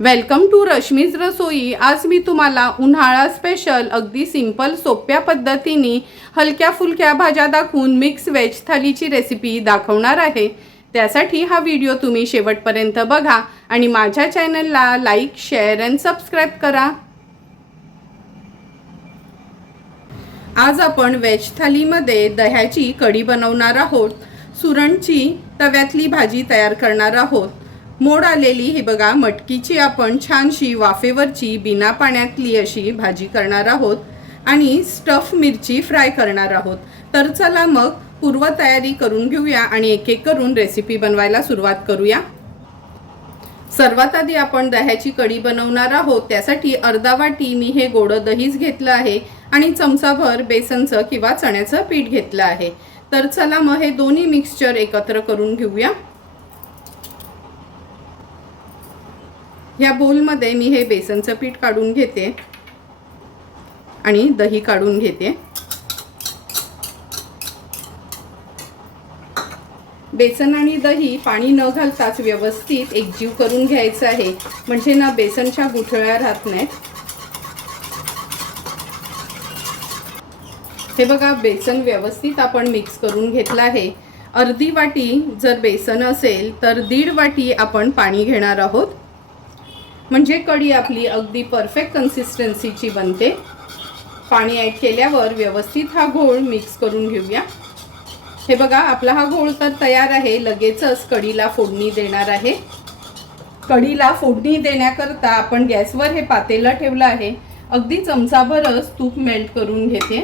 Welcome to Rashmi's रसोई। आज मी तुम्हाला उन्हाळा स्पेशल अगदी सिंपल सोप्या पद्धतीने हलक्या फुलक्या भाज्या दाखवून मिक्स वेज थालीची रेसिपी दाखवणार आहे। त्यासाठी हा व्हिडिओ तुम्ही शेवटपर्यंत बघा आणि माझ्या चॅनलला लाईक, शेअर आणि सबस्क्राइब करा। आज आपण वेज थालीमध्ये दह्याची कढी बनवणार आहोत। सुरणची तव्यातली भाजी तयार करणार आहोत। मोड आलेली हे बघा मटकीची आपण छानशी वाफेवरची बिना पाण्यातली अशी भाजी करणार आहोत आणि स्टफ मिरची फ्राय करणार आहोत। तर चला मग पूर्व तयारी करून घेऊया आणि एक एक करून रेसिपी बनवायला सुरुवात करूया। सर्वात आधी आपण दह्याची कढी बनवणार आहोत। त्यासाठी अर्धा वाटी मी हे गोड दहीच घेतलं आहे आणि चमचाभर बेसनचं किंवा चण्याचं पीठ घेतलं आहे। तर चला मग हे दोन्ही मिक्सचर एकत्र करून घेऊया। या बोलमध्ये मी हे बेसनचं पीठ काढून घेते आणि दही काढून घेते। बेसन आणि दही पाणी न घालताच व्यवस्थित एकजीव करून घ्यायचं आहे, म्हणजे ना बेसनच्या गुठळ्या राहत नाहीत। हे बघा बेसन व्यवस्थित आपण मिक्स करून घेतलं आहे। अर्धी वाटी जर बेसन असेल तर 1.5 वाटी आपण पाणी घेणार आहोत, म्हणजे कढी आपली अगदी परफेक्ट कन्सिस्टन्सीची बनते। पाणी ॲड केल्यावर व्यवस्थित हा घोळ मिक्स करून घेऊया। हे बघा आपला हा घोळ तर तयार आहे। लगेचच कढीला फोडणी देणार आहे। कढीला फोडणी देण्याकरता आपण गॅसवर हे पातेलं ठेवलं आहे। अगदी चमचाभरच तूप मेल्ट करून घेते।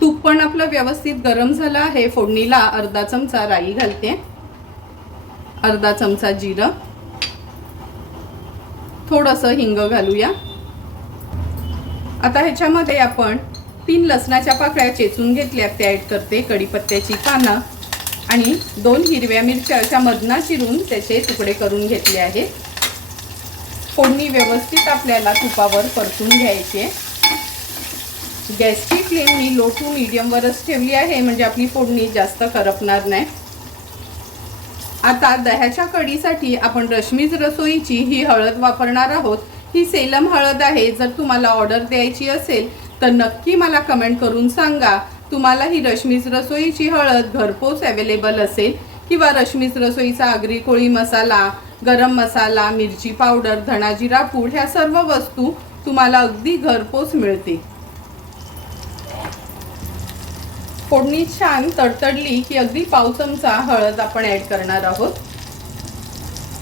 तूप पण आपलं व्यवस्थित गरम झालं आहे। फोडणीला अर्धा चमचा राई घालते, अर्धा चमचा जिरं, थोडंसं हिंग घालूया। आता ह्याच्यामध्ये आपण 3 लसणाच्या पाकळ्या चेचून घेतल्यात त्या ॲड करते, कढीपत्त्याची पानं आणि 2 हिरव्या मिरच्या अशा मधना चिरून त्याचे तुकडे करून घेतले आहेत। फोडणी व्यवस्थित आपल्याला तुपावर परतून घ्यायची आहे। गॅसची फ्लेम मी लो टू मीडियमवरच ठेवली आहे, म्हणजे आपली फोडणी जास्त करपणार नाही। आता दह्याच्या कढीसाठी आपण रश्मीज रसोईची ही हळद वापरणार आहोत। ही सेलम हळद आहे। जर तुम्हाला ऑर्डर द्यायची असेल तर नक्की मला कमेंट करून सांगा। तुम्हाला ही रश्मीज रसोईची हळद घरपोच अवेलेबल असेल किंवा रश्मीज रसोईचा आगरी कोळी मसाला, गरम मसाला, मिरची पावडर, धणा जिरा पूड ह्या सर्व वस्तू तुम्हाला अगदी घरपोच मिळतील। फोडणी छान तडतडली की अगदी पाव चमचा हळद आपण ॲड करणार आहोत।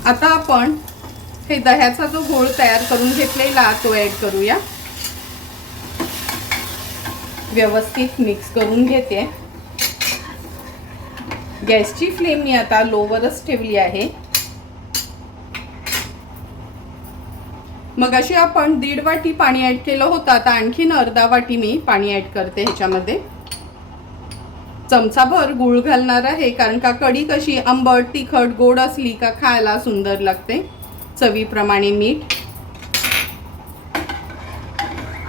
आता आपण हे दह्याचा जो घोळ तयार करून घेतलेला तो ॲड करूया। व्यवस्थित मिक्स करून घेते। गॅसची फ्लेम मी आता लोवरच ठेवली आहे। मग अशी आपण 1.5 वाटी पाणी ॲड केलं होतं। आता आणखीन अर्धा वाटी मी पाणी ॲड करते ह्याच्यामध्ये। चमचाभर गूळ घालणार आहे, कारण का कढी कशी आंबट, तिखट, गोड असली का खायला सुंदर लागते। चवीप्रमाणे मीठ।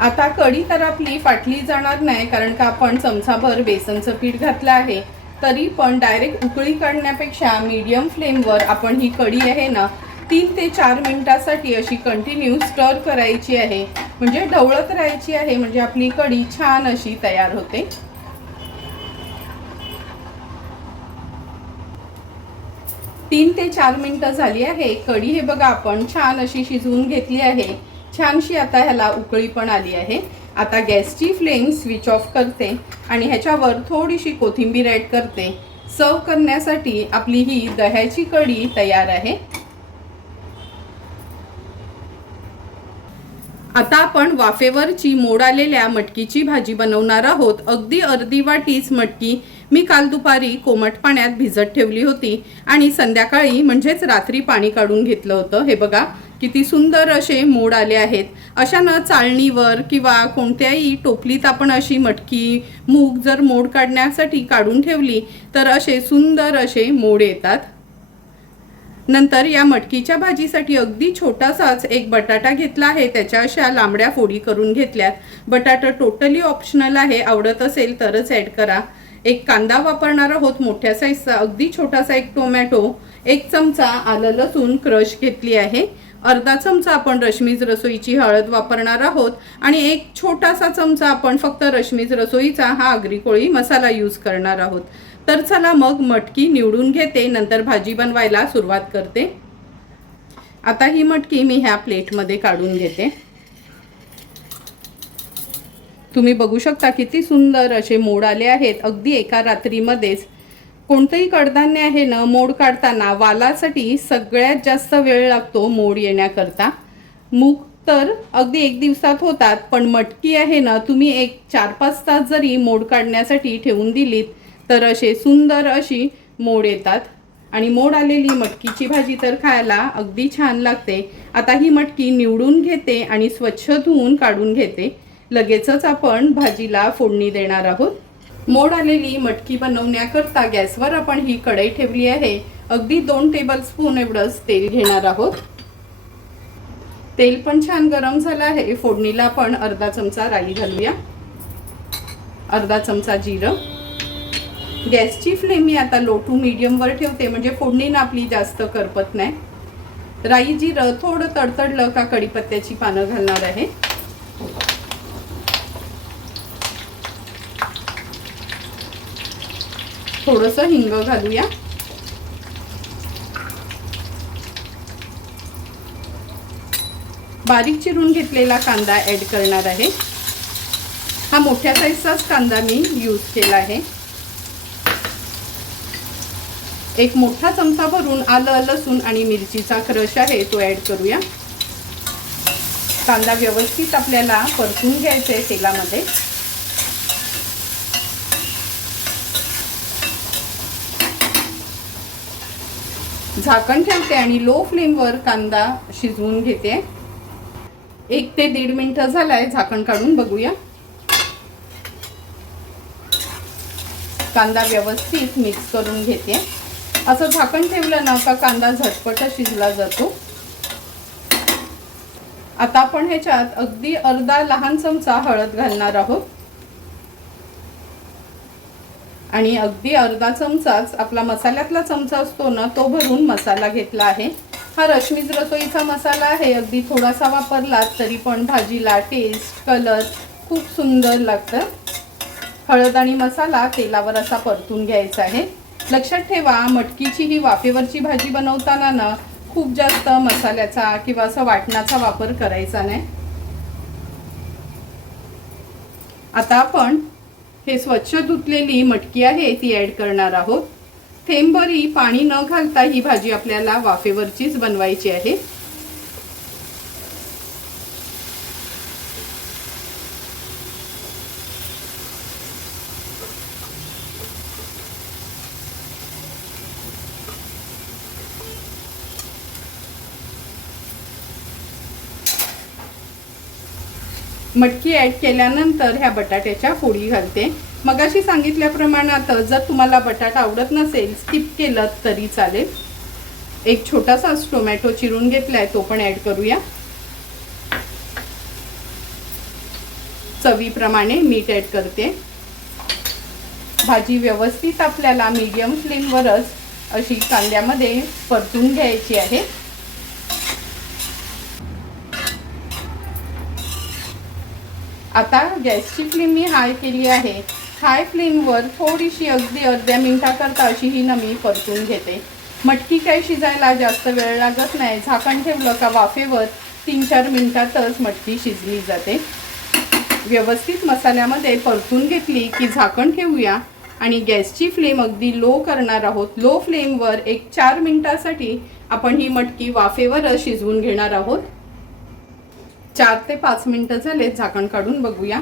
आता कढी तर आपली फाटली जाणार नाही, कारण का आपण चमचाभर बेसनचं पीठ घातलं आहे। तरी पण डायरेक्ट उकळी काढण्यापेक्षा मीडियम फ्लेमवर आपण ही कढी आहे ना 3 ते 4 मिनिटासाठी अशी कंटिन्यू स्टर करायची आहे, म्हणजे ढवळत राहायची आहे, म्हणजे आपली कढी छान अशी तयार होते। 3 ते 4 मिनिटं झाली आहे। कढी हे बघा आपण छान अशी शिजवून घेतली आहे। छानशी आता ह्याला उकळी पण आली आहे। आता गॅसची फ्लेम स्विच ऑफ करते आणि ह्याच्यावर थोडीशी कोथिंबीर ॲड करते। सर्व करण्यासाठी आपली ही दह्याची कढी तयार आहे। आता आपण वाफेवरची मोड आलेल्या मटकीची भाजी बनवणार आहोत। अगदी अर्धी वाटीच मटकी मी काल दुपारी कोमट पाण्यात भिजत ठेवली होती आणि संध्याकाळी म्हणजेच रात्री पाणी काढून घेतलं होतं। हे बघा किती सुंदर असे मोड आले आहेत। अशानं चाळणीवर किंवा कोणत्याही टोपलीत आपण अशी मटकी, मूग जर मोड काढण्यासाठी काढून ठेवली तर असे सुंदर असे मोड येतात। नंतर या मटकीच्या भाजीसाठी अगदी छोटासाच एक बटाटा घेतला आहे। त्याच्या अशा लांबड्या फोडी करून घेतल्यात। बटाटा टोटली ऑप्शनल आहे, आवडत असेल तरच ॲड करा। एक कांदा वापरणार आहोत मोठ्या साईजचा, अगदी छोटासा एक टोमॅटो, 1 चमचा आलं लसूण क्रश घेतली आहे, अर्धा चमचा आपण रश्मीज रसोईची हळद वापरणार आहोत आणि एक छोटासा चमचा आपण फक्त रश्मीज रसोईचा हा आगरी कोळी मसाला यूज करणार आहोत. तर चला मग मटकी निवडून घेते, नंतर भाजी बनवायला सुरुवात करते. आता ही मटकी मी ह्या प्लेटमध्ये काढून घेते. तुम्ही बघू शकता किती सुंदर असे मोड आले आहेत अगदी एका रात्रीमध्येच. कोणतंही कडधान्य आहे ना, मोड काढताना वालासाठी सगळ्यात जास्त वेळ लागतो मोड येण्याकरता. मूग तर अगदी 1 दिवसात होतात, पण मटकी आहे ना, तुम्ही एक 4-5 तास जरी मोड काढण्यासाठी ठेवून दिलीत तर असे सुंदर अशी मोड येतात. आणि मोड आलेली मटकीची भाजी तर खायला अगदी छान लागते. आता ही मटकी निवडून घेते आणि स्वच्छ धुवून काढून घेते. लगेचच आपण भाजीला फोडणी देणार आहोत. मोड आलेली मटकी बनवण्याकरता गॅसवर आपण ही कढई ठेवली आहे. अगदी 2 टेबलस्पून एवढंच तेल घेणार आहोत. तेल पण छान गरम झालं आहे. फोडणीला आपण अर्धा चमचा राई घालूया, अर्धा चमचा जिरं. गॅसची फ्लेम मी आता लो टू मीडियमवर ठेवते, म्हणजे फोडणी ना आपली जास्त करपत नाही. राई जिरं थोडं तडतडलं का कढीपत्त्याची पानं घालणार आहे. थोडंसं हिंग घालूया. बारीक चिरून घेतलेला कांदा ॲड करणार आहे. हा मोठ्या साईजचाच कांदा मी यूज केला आहे. एक मोठा चमचा भरून आलं लसूण आणि मिरचीचा क्रश आहे तो ॲड करूया. कांदा व्यवस्थित आपल्याला परतून घ्यायचा आहे तेलामध्ये. झाकण ठेवते आणि लो फ्लेमवर कांदा शिजवून घेते. 1 ते 1.5 मिनिटं झालाय. झाकण काढून बघूया. कांदा व्यवस्थित मिक्स करून घेते. असं झाकण ठेवलं ना का कांदा झटपट शिजला जातो. आता आपण ह्याच्यात अगदी अर्धा लहान चमचा हळद घालणार आहोत आणि अगदी अर्धा चमचाच आपला मसाल्यातला चमचा असतो ना तो भरून मसाला घेतला आहे. हा रश्मीज रसोईचा मसाला आहे. अगदी थोडासा वापरला तरी पण भाजीला टेस्ट, कलर खूप सुंदर लागतं. हळद आणि मसाला तेलावर असा परतून घ्यायचा आहे. लक्षात ठेवा, मटकीची ही वाफेवरची भाजी बनवताना ना खूप जास्त मसाल्याचा किंवा असं वाटणाचा वापर करायचा नाही. आता आपण हे स्वच्छ धुतलेली मटकी आहे ती ॲड करणार आहोत. थेंबभरी पाणी न घालता ही भाजी आपल्याला वाफेवरचीच बनवायची आहे. मटकी ॲड केल्यानंतर ह्या बटाट्याच्या फोडी घालते. मगाशी सांगितल्याप्रमाणे जर तुम्हाला बटाटा आवडत नसेल स्किप केलं तरी चालेल. एक छोटासा टोमॅटो चिरून घेतलाय तो पण ॲड करूया. चवीप्रमाणे मीठ ॲड करते. भाजी व्यवस्थित आपल्याला मीडियम फ्लेमवरच अशी कांद्यामध्ये परतून घ्यायची आहे. आता गॅसची फ्लेम मी हाय केली आहे. हाय फ्लेमवर थोडीशी अगदी अर्ध्या मिनिटाकरता अशी ही मी परतून घेते. मटकी काय शिजायला जास्त वेळ लागत नाही. झाकण ठेवलं का वाफेवर 3-4 मिनिटातच मटकी शिजली जाते. व्यवस्थित मसाल्यामध्ये परतून घेतली की झाकण ठेवूया आणि गॅसची फ्लेम अगदी लो करणार आहोत. लो फ्लेमवर एक 4 मिनिटासाठी आपण ही मटकी वाफेवर शिजवून घेणार आहोत. 4 ते 5 मिनिटं झाले. झाकण काढून बघूया.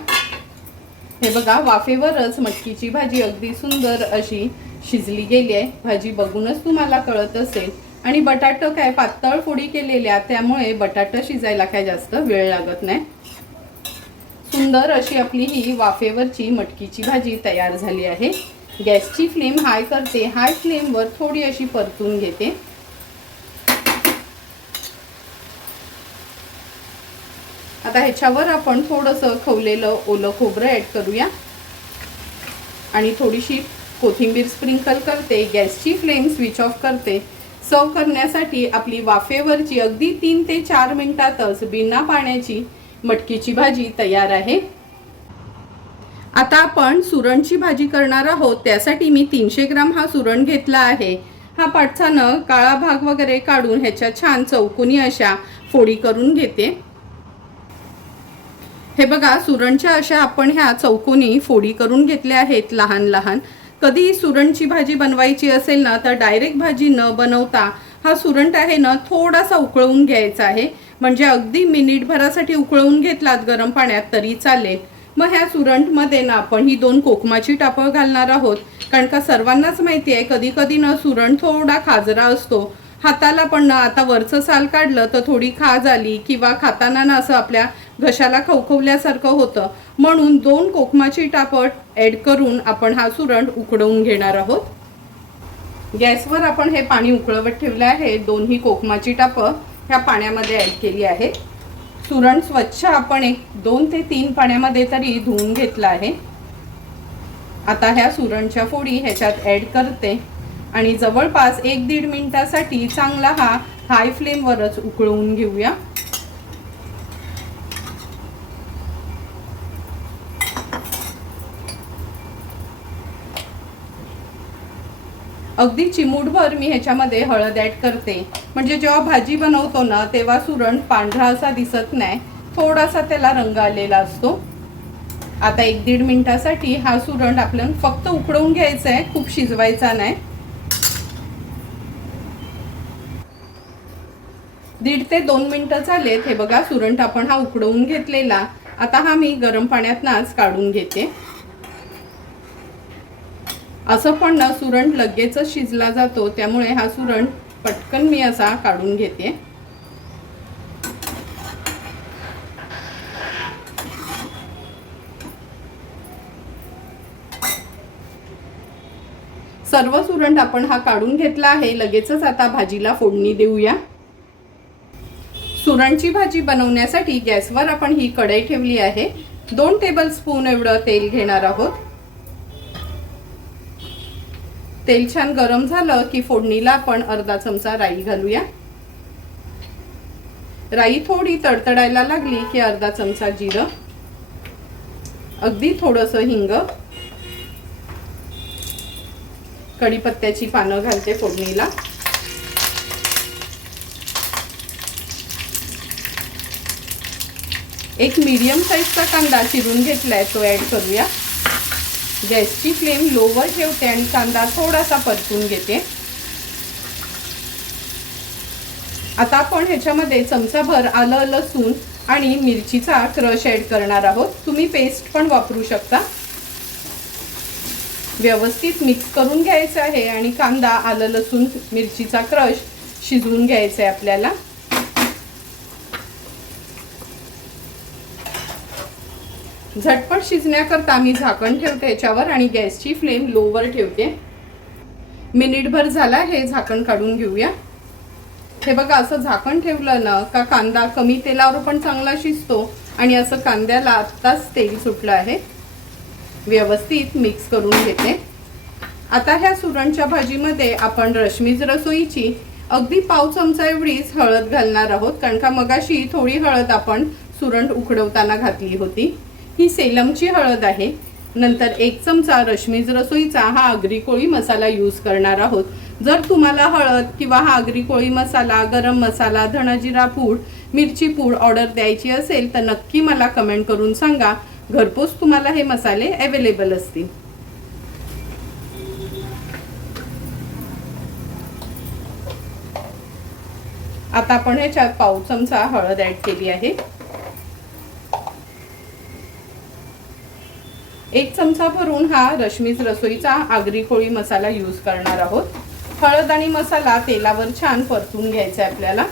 हे बघा, वाफेवरच मटकीची भाजी अगदी सुंदर अशी शिजली गेली आहे. भाजी बघूनच तुम्हाला कळत असेल. आणि बटाटा काय पातळ फोडी केलेल्या, त्यामुळे बटाटा शिजायला काय जास्त वेळ लागत नाही. सुंदर अशी आपली ही वाफेवरची मटकीची भाजी तयार झाली आहे. गॅसची फ्लेम हाय करते. हाय फ्लेमवर थोडी अशी परतून घेते. आता ह्याच्यावर आपण थोडंसं खवलेलं ओलं खोबरं ॲड करूया आणि थोडीशी कोथिंबीर स्प्रिंकल करते. गॅसची फ्लेम स्विच ऑफ करते. सर्व करण्यासाठी आपली वाफेवरची अगदी 3 ते 4 मिनिटातच बिना पाण्याची मटकीची भाजी तयार आहे. आता आपण सुरणची भाजी करणार आहोत. त्यासाठी मी 300 ग्राम हा सुरण घेतला आहे. हा पाठचानं काळा भाग वगैरे काढून ह्याच्या छान चौकोनी अशा फोडी करून घेते. हे बघा, सुरणच्या अशा आपण ह्या चौकोनी फोडी करून घेतल्या आहेत लहान लहान. कधी सुरणची भाजी बनवायची असेल ना तर डायरेक्ट भाजी न बनवता हा सुरण आहे ना थोडासा उकळवून घ्यायचा आहे. म्हणजे अगदी मिनिटभरासाठी उकळवून घेतलात गरम पाण्यात तरी चालेल. मग ह्या सुरणमध्ये ना आपण ही 2 कोकमाची टापं घालणार आहोत. कारण का सर्वांनाच माहिती आहे कधी कधी ना सुरण थोडा खाजरा असतो. हाताला पण ना आता वरचं साल काढलं तर थोडी खाज आली किंवा खाताना ना असं आपल्या घशाला खवखवल्यासारखं होतं. म्हणून 2 कोकमाची टापं ॲड करून आपण हा सुरण उकडवून घेणार आहोत. गॅसवर आपण हे पाणी उकळवत ठेवले आहे. 2ही कोकमाची टापं ह्या पाण्यामध्ये ॲड केली आहे. सुरण स्वच्छ आपण 2 ते 3 पाण्यामध्ये तरी धुवून घेतलं आहे. आता ह्या सुरणच्या फोडी ह्याच्यात ॲड करते आणि जवळपास 1-1.5 मिनिटासाठी चांगला हा हाय फ्लेमवरच उकळवून घेऊया. अगदी चिमूटभर मी ह्याच्यामध्ये हळद ॲड करते. म्हणजे जेव्हा भाजी बनवतो ना तेव्हा सुरण पांढरा असा दिसत नाही, थोडासा त्याला रंग आलेला असतो. आता 1-1.5 मिनिटासाठी हा सुरण आपल्याला फक्त उकळवून घ्यायचा आहे, खूप शिजवायचा नाही. 1.5 ते 2 मिनिटं झालेत. हे बघा, सुरण आपण हा उकळवून घेतलेला आता हा मी गरम पाण्यातनाच काढून घेते. असं पण ना सुरण लगेचच शिजला जातो, त्यामुळे हा सुरण पटकन मी असा काढून घेते. सर्व सुरण आपण हा काढून घेतला आहे. लगेचच आता भाजीला फोडणी देऊया. सुरणची भाजी बनवण्यासाठी गॅसवर आपण ही कढई ठेवली आहे. 2 टेबलस्पून एवढं तेल घेणार आहोत. तेल छान गरम झालं की फोडणीला आपण अर्धा चमचा राई घालूया. राई थोडी तडतडायला लागली की अर्धा चमचा जिरं, अगदी थोडंसं हिंग, कढीपत्त्याची पानं घालते फोडणीला. एक मीडियम साईजचा कांदा चिरून घेतलाय तो ॲड करूया. गॅसची फ्लेम लोवर ठेवते आणि कांदा थोडासा परतून घेते. आता आपण ह्याच्यामध्ये चमचाभर आलं, लसूण आणि मिरचीचा क्रश ॲड करणार आहोत. तुम्ही पेस्ट पण वापरू शकता. व्यवस्थित मिक्स करून घ्यायचं आहे आणि कांदा, आलं, लसूण, मिरचीचा क्रश शिजवून घ्यायचा आहे आपल्याला. झटपट शिजण्याकरता मी झाकण ठेवते याच्यावर आणि गॅसची फ्लेम लोवर ठेवते. मिनिटभर झाला, हे झाकण काढून घेऊया. हे बघा, असं झाकण ठेवलं ना का कांदा कमी तेलावर पण चांगला शिजतो आणि असं कांद्याला आत्ताच तेल सुटलं आहे. व्यवस्थित मिक्स करून घेते. आता ह्या सुरणच्या भाजीमध्ये आपण रश्मीज रसोईची अगदी पाव चमचा एवढीच हळद घालणार आहोत. कारण का मगाशी थोडी हळद आपण सुरण उकडवताना घातली होती. ही सेलमची हळद आहे. नंतर 1 चमचा रश्मीज रसोईचा हा आगरी कोळी मसाला यूज करणार आहोत. जर तुम्हाला हळद किंवा हा आगरी कोळी मसाला, गरम मसाला, धणाजिरा पूड, मिरची पूड ऑर्डर द्यायची असेल तर नक्की मला कमेंट करून सांगा. घरपोच तुम्हाला हे मसाले अवेलेबल असतील. आता आपण ह्याच्यात पाव चमचा हळद ॲड केली आहे. 1 चमचा भरून हा रश्मीज रसोईचा आगरी कोळी मसाला यूज करणार आहोत. हळद आणि मसाला तेलावर छान परतून घ्यायचा आहे आपल्याला.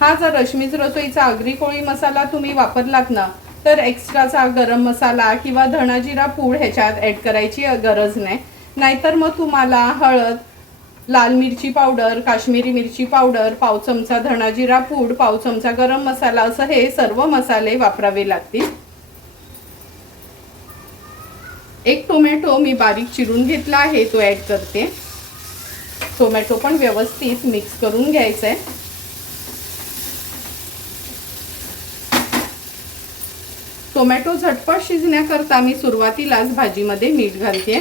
हा जर रश्मीज रसोईचा आगरी कोळी मसाला तुम्ही वापरलात ना तर एक्स्ट्राचा गरम मसाला किंवा धणाजिरा पूड ह्याच्यात ॲड करायची गरज नाही. नाहीतर मग तुम्हाला हळद, लाल मिरची पावडर, काश्मीरी मिरची पावडर, पाव चमचा धणाजिरा पूड, पाव चमचा गरम मसाला असं हे सर्व मसाले वापरावे लागतील. एक टोमॅटो मी बारीक चिरून घेतला आहे, तो ॲड करते। टोमॅटो पण व्यवस्थित मिक्स करून घ्यायचं आहे। टोमॅटो झटपट शिजण्याकरता मी सुरुवातीलाच भाजीमध्ये मीठ घालते।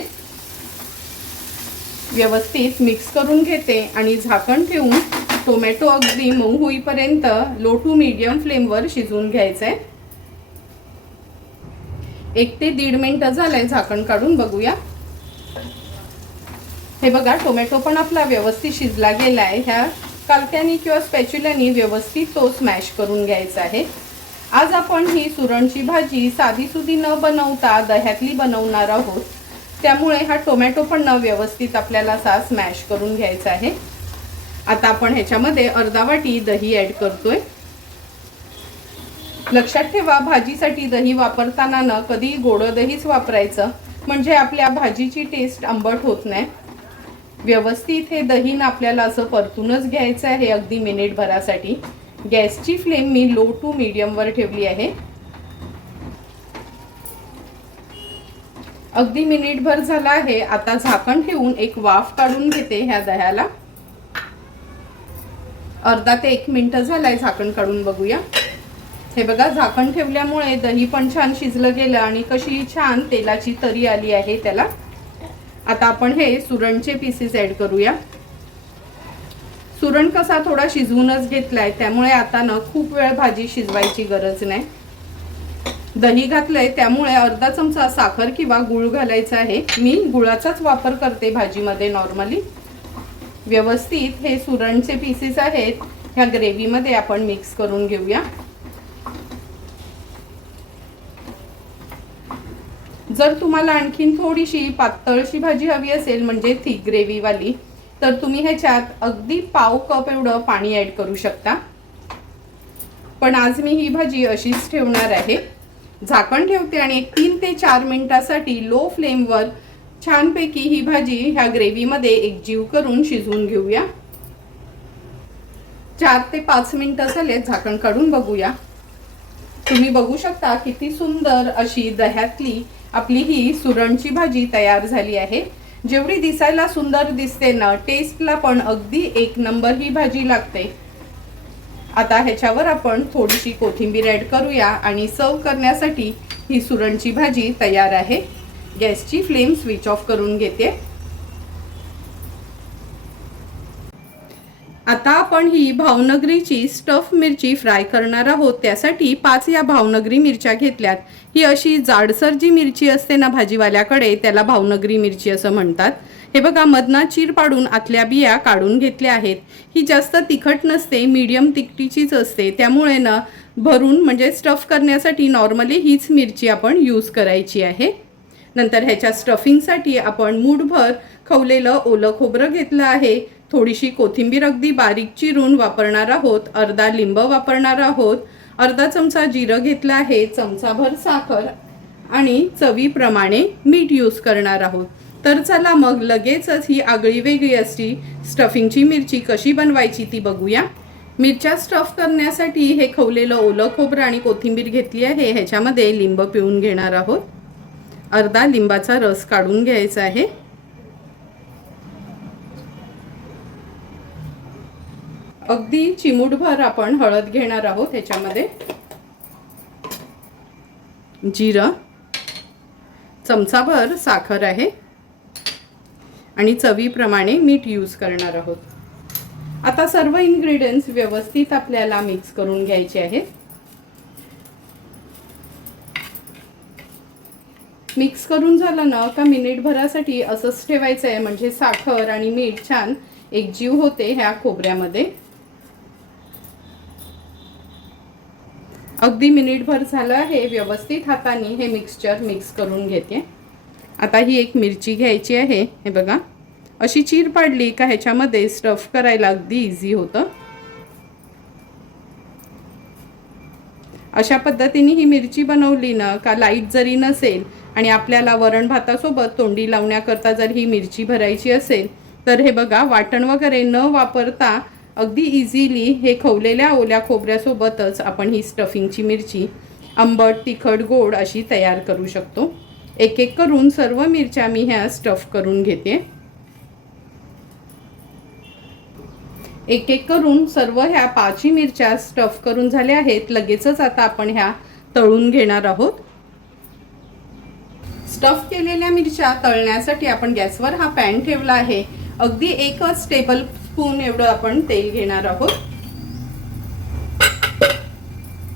व्यवस्थित मिक्स करून घेते आणि झाकण ठेवून टोमॅटो अगदी मऊ होईपर्यंत लो टू मीडियम फ्लेमवर शिजवून घ्यायचं आहे। 1 ते 1.5 मिनिटं झालंय, झाकण काढून बघूया। हे बघा, टोमॅटो पण आपला व्यवस्थित शिजला गेला आहे। ह्या कालत्यानी किंवा स्पॅच्युलानी व्यवस्थित तो स्मॅश करून घ्यायचा आहे। आज आपण ही सुरणची भाजी साधीसुधी न बनवता दह्यातली बनवणार आहोत, त्यामुळे हा टोमॅटो पण व्यवस्थित आपल्याला असा स्मॅश करून घ्यायचा आहे। आता आपण ह्याच्यामध्ये अर्धा वाटी दही ॲड करतोय। लक्षात ठेवा, भाजीसाठी दही वापरताना न कधी गोड दहीच वापरायचं, म्हणजे आपल्या भाजीची टेस्ट आंबट होत नाही। व्यवस्थित हे दही आपल्याला असं परतूनच घ्यायचं आहे अगदी मिनिटभरासाठी। गॅसची फ्लेम मी लो टू मीडियम वर ठेवली आहे। अगदी मिनिटभर झाला आहे। आता झाकण ठेवून एक वाफ काढून घेते ह्या दह्याला। अर्धा ते 1 मिनिट झालाय, झाकण काढून बघूया। हे बघा, झाकण ठेवल्यामुळे दही पण छान शिजलं गेलं आणि कशी छान तेलाची तरी आली आहे त्याला। आता आपण हे सुरणचे पीसेस ॲड करूया। सुरण कसा थोडा शिजवूनच घेतलाय, त्यामुळे आता न खूप वेळ भाजी शिजवायची गरज नाही। दही घातलंय त्यामुळे अर्धा चमचा साखर किंवा गूळ घालायचा आहे। मी गुळाचाच वापर करते भाजीमध्ये नॉर्मली। व्यवस्थित हे सुरणचे पीसेस आहेत ह्या ग्रेव्हीमध्ये आपण मिक्स करून घेऊया। जर तुम्हाला आणखीन थोडीशी पातळशी भाजी हवी असेल, म्हणजे थिक ग्रेव्ही वाली, तर तुम्ही ह्याच्यात अगदी पाव कप एवढं पाणी ॲड करू शकता। पण आज मी ही भाजी अशीच ठेवणार आहे। झाकण ठेवते आणि 3 ते 4 मिनिटासाठी लो फ्लेमवर छानपैकी ही भाजी ह्या ग्रेव्हीमध्ये एकजीव करून शिजवून घेऊया। 4 ते 5 मिनिटं झालेत, झाकण काढून बघूया। तुम्ही बघू शकता किती सुंदर अशी दह्यातली आपली ही सुरणची भाजी तयार झाली आहे। जेवढी दिसायला सुंदर दिसते ना, टेस्टला पण अगदी 1 नंबर ही भाजी लागते। आता ह्याच्यावर आपण थोडीशी कोथिंबीर ॲड करूया आणि सर्व करण्यासाठी ही सुरणची भाजी तयार आहे। गॅसची फ्लेम स्विच ऑफ करून घेते। आता आपण ही भावनगरीची स्टफ मिरची फ्राय करणार आहोत। त्यासाठी 5 या भावनगरी मिरच्या घेतल्यात। ही अशी जाडसर जी मिरची असते ना भाजीवाल्याकडे, त्याला भावनगरी मिरची असं म्हणतात। हे बघा, मधना चीर पाडून आतल्या बिया काढून घेतल्या आहेत। ही जास्त तिखट नसते, मीडियम तिखटीचीच असते, त्यामुळे ना भरून म्हणजे स्टफ करण्यासाठी नॉर्मली हीच मिरची आपण यूज करायची आहे। नंतर ह्याच्या स्टफिंगसाठी आपण मूठभर खवलेलं ओलं खोबरं घेतलं आहे। थोडीशी कोथिंबीर अगदी बारीक चिरून वापरणार आहोत। अर्धा लिंब वापरणार आहोत। अर्धा चमचा जिरं घेतलं आहे। चमचाभर साखर आणि चवीप्रमाणे मीठ यूज करणार आहोत। तर चला मग लगेचच ही आगळी वेगळी अशी स्टफिंगची मिरची कशी बनवायची ती बघूया। मिरच्या स्टफ करण्यासाठी हे खवलेलं ओलं खोबरं आणि कोथिंबीर घेतली आहे। ह्याच्यामध्ये लिंब पिळून घेणार आहोत। अर्धा लिंबाचा रस काढून घ्यायचा आहे। अगदी चिमूटभर आपण हळद घेणार आहोत। ह्याच्यामध्ये जिरं, चमचाभर साखर आहे आणि चवीप्रमाणे मीठ यूज करणार आहोत। आता सर्व इन्ग्रेडियंट्स व्यवस्थित आपल्याला मिक्स करून घ्यायचे आहेत। मिक्स करून झालं ना का मिनिटभरासाठी असंच ठेवायचं आहे, म्हणजे साखर आणि मीठ छान एकजीव होते ह्या खोबऱ्यामध्ये। अगदी मिनिटभर झालं आहे। व्यवस्थित हाताने हे मिक्सचर मिक्स करून घेते। आता ही एक मिरची घ्यायची आहे। हे बघा, अशी चीर पाडली का ह्याच्यामध्ये स्टफ करायला अगदी इझी होतं। अशा पद्धतीने ही मिरची बनवली ना का लाईट जरी नसेल आणि आपल्याला वरण भातासोबत तोंडी लावण्याकरता जर ही मिरची भरायची असेल, तर हे बघा, वाटण वगैरे न वापरता अगदी इझिली हे खवलेल्या ओल्या खोबऱ्यासोबतच आपण ही स्टफिंगची मिरची आंबट, तिखट, गोड अशी तयार करू शकतो। एक एक करून सर्व मिरच्या मी ह्या स्टफ करून घेते। एक एक करून सर्व ह्या 5 मिरच्या स्टफ करून झाल्या आहेत। लगेचच आता आपण ह्या तळून घेणार आहोत। स्टफ केलेल्या मिरच्या तळण्यासाठी आपण गॅसवर हा पॅन ठेवला आहे। अगदी 1 टेबल स्पून एवढं आपण तेल घेणार आहोत।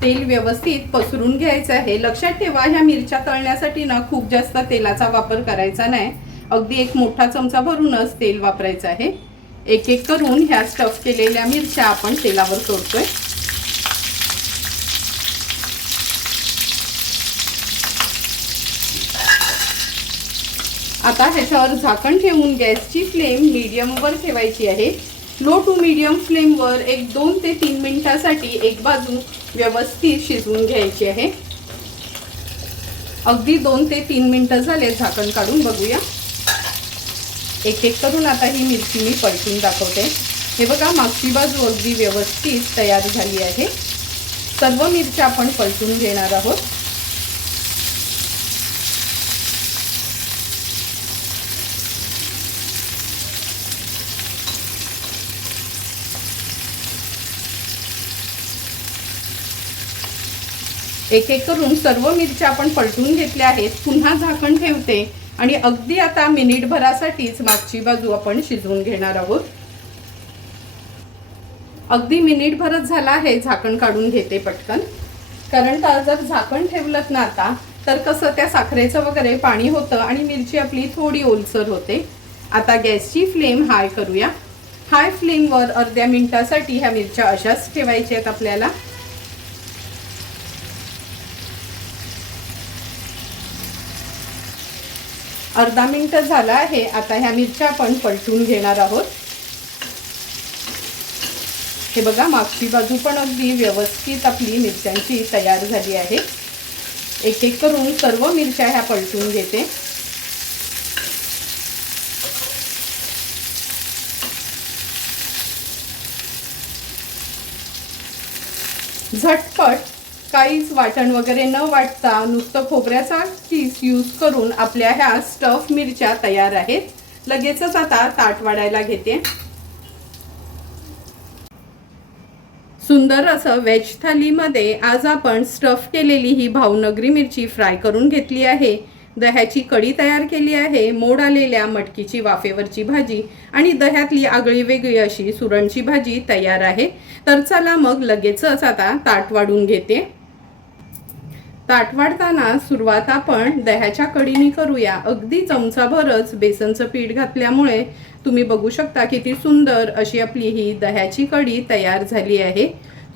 तेल व्यवस्थित पसरून घ्यायचं आहे। लक्षात ठेवा, ह्या मिरच्या तळण्यासाठी ना खूप जास्त तेलाचा वापर करायचा नाही। अगदी 1 मोठा चमचा भरूनच तेल वापरायचं आहे। एक एक करून ह्या स्टफ केलेल्या मिरच्या आपण तेलावर सोडतोय। आता ह्याच्यावर झाकण ठेवून गॅसची फ्लेम मीडियमवर ठेवायची आहे। लो टू मीडियम फ्लेमवर 2 ते 3 मिनिटांसाठी एक बाजू व्यवस्थित शिजवून घ्यायची आहे। अगदी 2 ते 3 मिनिटं झाले, झाकण काढून बघूया। एक एक करून आता ही मिरची मी पलटून दाखवते। हे बघा, मागची बाजू अगदी व्यवस्थित तयार झाली आहे। सर्व मिरच्या आपण पलटून घेणार आहोत। एक एक करून सर्व मिरच्या आपण पलटून घेतल्या आहेत। पुन्हा झाकण ठेवते आणि अगदी आता मिनिटभरासाठीच मागची बाजू आपण शिजवून घेणार आहोत। अगदी मिनिटभरच झाला आहे, झाकण काढून घेते पटकन। कारण का जर झाकण ठेवलं ना आता तर कसं त्या साखरेचं वगैरे पाणी होतं आणि मिरची आपली थोडी ओलसर होते। आता गॅसची फ्लेम हाय करूया। हाय फ्लेमवर अर्ध्या मिनिटासाठी ह्या मिरच्या अशाच ठेवायच्या आहेत आपल्याला। अर्धा मिनिट झाला आहे। आता ह्या मिरच्या आपण पलटून घेणार आहोत। हे बघा, मागची बाजू पण अगदी व्यवस्थित आपली मिरच्यांची तयार झाली आहे। एक एक करून सर्व मिरच्या ह्या पलटून घेते। झटपट काहीच वाटण वगैरे न वाटता नुसतं खोबऱ्याचा किस यूज करून आपल्या ह्या स्टफ मिरच्या तयार आहेत। लगेचच आता ताट वाढायला घेते। सुंदर असं व्हेज थालीमध्ये आज आपण स्टफ केलेली ही भावनगरी मिरची फ्राय करून घेतली आहे। दह्याची कढी तयार केली आहे। मोड आलेल्या मटकीची वाफेवरची भाजी आणि दह्यातली आगळी वेगळी अशी सुरणची भाजी तयार आहे। तर चला मग लगेचच आता ताट वाढून घेते। ताट वाढताना सुरुवात आपण दह्याच्या कढीने करूया। अगदी चमचाभरच बेसनचं पीठ घातल्यामुळे तुम्ही बघू शकता किती सुंदर अशी आपली ही दह्याची कढी तयार झाली आहे।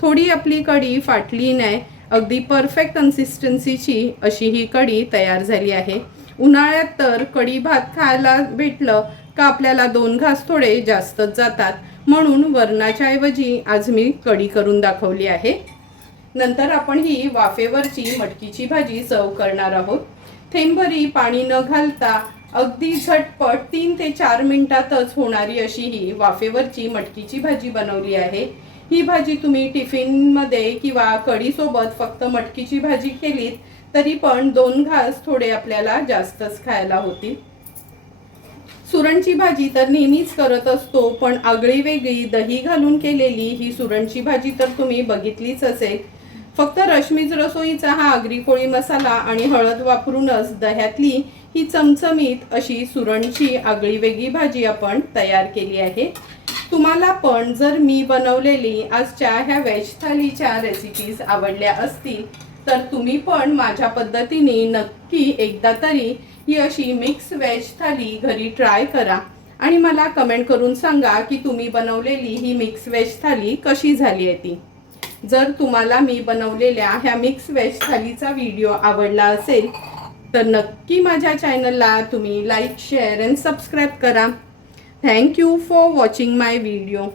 थोडी आपली कढी फाटली नाही, अगदी परफेक्ट कन्सिस्टन्सीची अशी ही कढी तयार झाली आहे। उन्हाळ्यात तर कढी भात खायला भेटलं का आपल्याला 2 घास थोडे जास्तच जातात, म्हणून वरणाच्या ऐवजी आज मी कढी करून दाखवली आहे। नंतर आपण ही वाफेवरची मटकीची भाजी सर्व करणार आहोत। थेंबभरी पाणी न घालता अगदी झटपट 3 ते 4 मिनिटातच होणारी अशी ही वाफेवरची मटकीची भाजी बनवली आहे। ही भाजी तुम्ही टिफिनमध्ये किंवा कढीसोबत फक्त मटकीची भाजी केलीत तरी पण 2 घास थोडे आपल्याला जास्तच खायला होतील। सुरणची भाजी तर नेहमीच करत असतो, पण आगळी वेगळी दही घालून केलेली ही सुरणची भाजी तर तुम्ही बघितलीच असेल। फक्त रश्मीज रसोईचा हा आगरी कोळी मसाला आणि हळद वापरूनच दह्यातली ही चमचमीत अशी सुरणची आगळी वेगळी भाजी आपण तयार केली आहे। तुम्हाला पण जर मी बनवलेली आजच्या ह्या व्हेज थालीच्या रेसिपीज आवडल्या असतील तर तुम्ही पण माझ्या पद्धतीने नक्की एकदा तरी ही अशी मिक्स व्हेज थाली घरी ट्राय करा आणि मला कमेंट करून सांगा की तुम्ही बनवलेली ही मिक्स व्हेज थाली कशी झाली आहे ती। जर तुम्हाला मी बनवलेल्या ह्या मिक्स व्हेज थालीचा व्हिडिओ आवडला असेल तर नक्की माझ्या चॅनलला तुम्ही लाईक, शेअर अँड सबस्क्राईब करा। Thank you for watching my video.